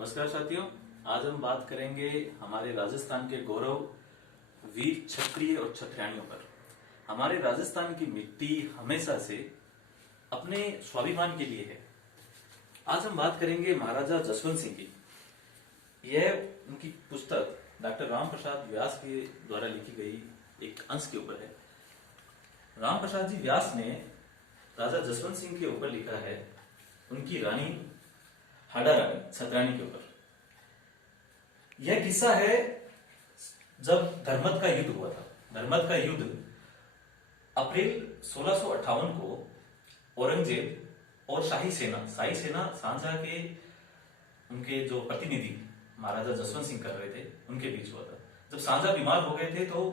नमस्कार साथियों। आज हम बात करेंगे हमारे राजस्थान के गौरव वीर क्षत्रिय और क्षत्रियाणियों पर। हमारे राजस्थान की मिट्टी हमेशा से अपने स्वाभिमान के लिए है। आज हम बात करेंगे महाराजा जसवंत सिंह की। यह उनकी पुस्तक डॉक्टर राम प्रसाद व्यास के द्वारा लिखी गई एक अंश के ऊपर है। राम प्रसाद जी व्यास ने राजा जसवंत सिंह के ऊपर लिखा है उनकी रानी हाड़ा रानी छतरानी के ऊपर। यह किस्सा है जब धर्मद का युद्ध हुआ था। धर्मद का युद्ध अप्रैल 1658 को औरंगजेब और शाही सेना सांझा के उनके जो प्रतिनिधि महाराजा जसवंत सिंह कर रहे थे उनके बीच हुआ था। जब सांझा बीमार हो गए थे तो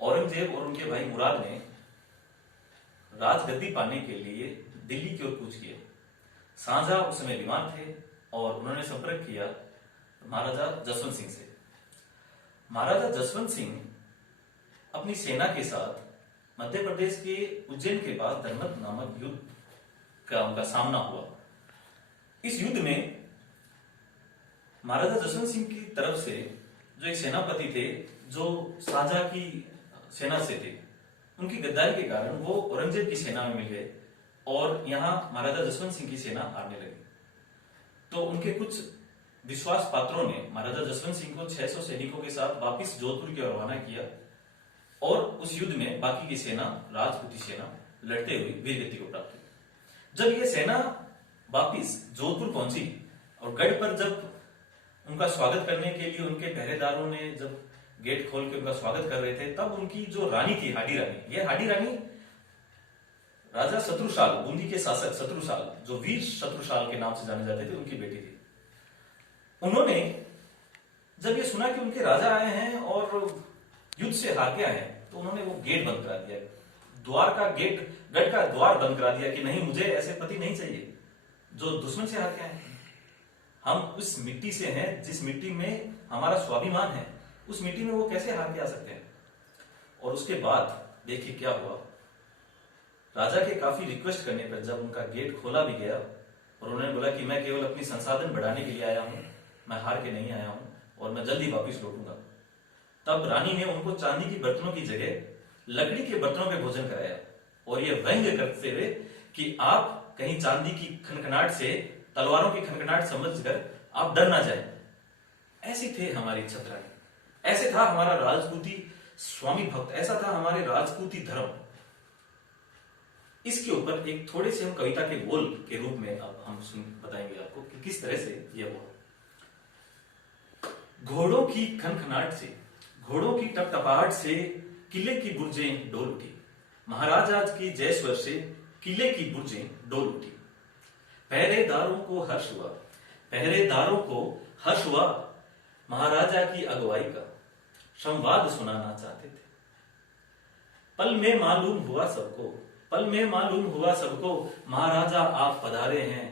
औरंगजेब और उनके भाई मुराद ने राजगद्दी पाने के लिए दिल्ली की ओर कूच किया। सांझा उस समय बीमार थे और उन्होंने संपर्क किया महाराजा जसवंत सिंह से। महाराजा जसवंत सिंह अपनी सेना के साथ मध्य प्रदेश के उज्जैन के पास धर्मद नामक युद्ध का उनका सामना हुआ। इस युद्ध में महाराजा जसवंत सिंह की तरफ से जो एक सेनापति थे जो सांझा की सेना से थे, उनकी गद्दारी के कारण वो औरंगजेब की सेना में मिल गए और यहां महाराजा जसवंत सिंह की सेना हारने लगी। तो उनके कुछ विश्वास पात्रों ने महाराजा जसवंत सिंह को 600 सैनिकों के साथ वापस जोधपुर की ओर रवाना किया और उस युद्ध में बाकी की सेना, राजपूती सेना लड़ते हुए वीरगति को प्राप्त हुई। जब ये सेना वापिस जोधपुर पहुंची और गढ़ पर जब उनका स्वागत करने के लिए उनके पहरेदारों ने जब गेट खोल के उनका स्वागत कर रहे थे, तब उनकी जो रानी थी हाडी रानी, ये हाडी रानी राजा शत्रुशाल, बूंदी के शासक शत्रुशाल, जो वीर शत्रुशाल के नाम से जाने जाते थे, उनकी बेटी थी। उन्होंने जब ये सुना कि उनके राजा आए हैं और युद्ध से हार के आए हैं, तो उन्होंने वो गेट बंद करा दिया, द्वार का गेट, गढ़ का द्वार बंद करा दिया कि नहीं, मुझे ऐसे पति नहीं चाहिए जो दुश्मन से हार के आए हैं। हम उस मिट्टी से हैं जिस मिट्टी में हमारा स्वाभिमान है, उस मिट्टी में वो कैसे हार के आ सकते हैं। और उसके बाद देखिए क्या हुआ। राजा के काफी रिक्वेस्ट करने पर जब उनका गेट खोला भी गया और उन्होंने बोला कि मैं केवल अपनी संसाधन बढ़ाने के लिए आया हूं, मैं हार के नहीं आया हूं और मैं जल्दी वापस लौटूंगा, तब रानी ने उनको चांदी की बर्तनों की जगह लकड़ी के बर्तनों पे भोजन कराया और ये व्यंग्य करते हुए कि आप कहीं चांदी की खनखनाहट से, तलवारों की खनखनाहट समझकर आप डर ना जाए। ऐसी थे हमारी छतरानी, ऐसे था हमारा राजपूती स्वामी भक्त, ऐसा था हमारे राजपूती धर्म। इसके ऊपर एक थोड़े से हम कविता के बोल के रूप में अब हम बताएंगे आपको कि किस तरह से यह हुआ। घोड़ों की खनखनाहट से, घोड़ों की टपटपाहट से किले की बुर्जें डोल उठी, महाराजा की जय स्वर से किले की बुर्जें डोल उठी। पहरेदारों को हर्ष हुआ, पहरेदारों को हर्ष हुआ, महाराजा की अगुवाई का संवाद सुनाना चाहते थे। पल में मालूम हुआ सबको, पल में मालूम हुआ सबको, महाराजा आप पधारे हैं।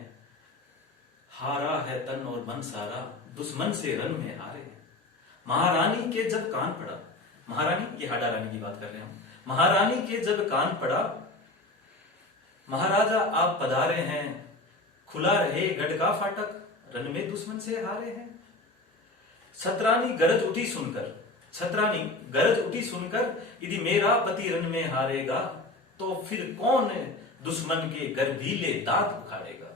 हारा है तन और मन सारा, दुश्मन से रन में हारे हैं। महारानी के जब कान पड़ा, महारानी, ये हाड़ा रानी की बात कर रहे हैं हम, महारानी के जब कान पड़ा, महाराजा आप पधारे हैं। खुला रहे गढ़ का फाटक, रन में दुश्मन से हारे हैं। छतरानी गरज उठी सुनकर, छतरानी गरज उठी सुनकर, यदि मेरा पति रन में हारेगा तो फिर कौन दुश्मन के गर्भीले दांत उखाड़ेगा।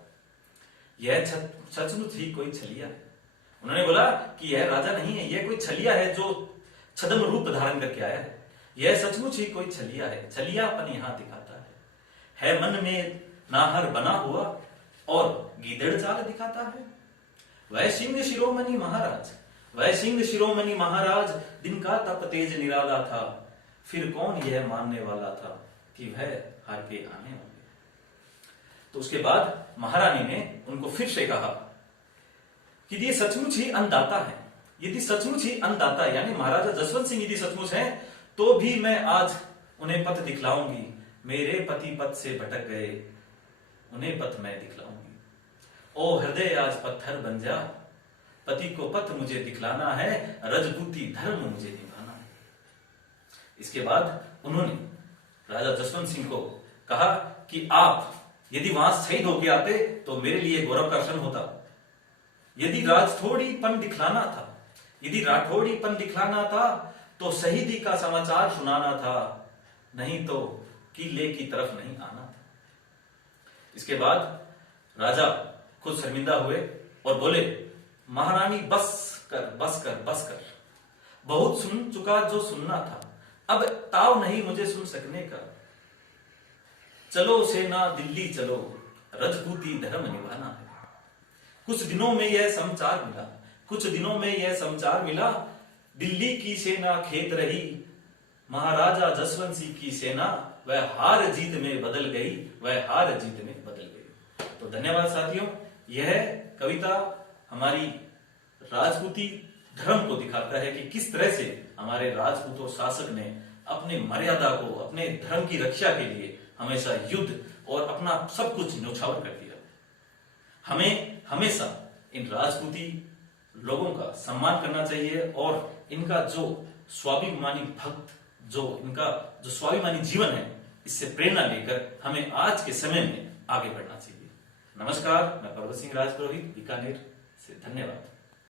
यह सचमुच ही कोई छलिया है। उन्होंने बोला कि यह राजा नहीं है, यह कोई छलिया है जो छद्म रूप धारण करके आया है। यह सचमुच ही कोई छलिया है, छलियापन यहां दिखाता है मन में नाहर बना हुआ और गीदड़ चाल दिखाता है। वह सिंह शिरोमणि महाराज, वह सिंह शिरोमणि महाराज, दिन का तप तेज निराला था, फिर कौन यह मानने वाला था कि वह हार के आने होंगे। तो उसके बाद महारानी ने उनको फिर से कहा कि ये सचमुच ही अन्नदाता है, यदि सचमुच ही अन्नदाता यानी महाराजा जसवंत सिंह यदि सचमुच हैं, तो भी मैं आज उन्हें पथ दिखलाऊंगी। मेरे पति पथ से भटक गए, उन्हें पथ मैं दिखलाऊंगी। ओ हृदय आज पत्थर बन जा, पति को पथ मुझे दिखलाना है, रजपूती धर्म मुझे निभाना है। इसके बाद उन्होंने राजा जसवंत सिंह को कहा कि आप यदि वहां शहीद होके आते तो मेरे लिए गौरव का क्षण होता। यदि राठौड़ीपन दिखलाना था तो शहीदी का समाचार सुनाना था, नहीं तो किले की तरफ नहीं आना था। इसके बाद राजा खुद शर्मिंदा हुए और बोले, महारानी बस कर, बहुत सुन चुका जो सुनना था, अब ताव नहीं मुझे सुन सकने का। चलो सेना दिल्ली चलो, रजपूती धर्म निभाना है। कुछ दिनों में यह समाचार मिला, दिल्ली की सेना खेत रही, महाराजा जसवंत सिंह की सेना वह हार जीत में बदल गई। तो धन्यवाद साथियों, यह कविता हमारी राजपूती धर्म को दिखाता है कि किस तरह से हमारे राजपूत और शासक ने अपने मर्यादा को, अपने धर्म की रक्षा के लिए हमेशा युद्ध और अपना सब कुछ न्यौछावर कर दिया। हमें हमेशा इन राजपूती लोगों का सम्मान करना चाहिए और इनका जो स्वाभिमानी जीवन है, इससे प्रेरणा लेकर हमें आज के समय में आगे बढ़ना चाहिए। नमस्कार, मैं पर्वत सिंह राजपुरोहित बीकानेर से। धन्यवाद।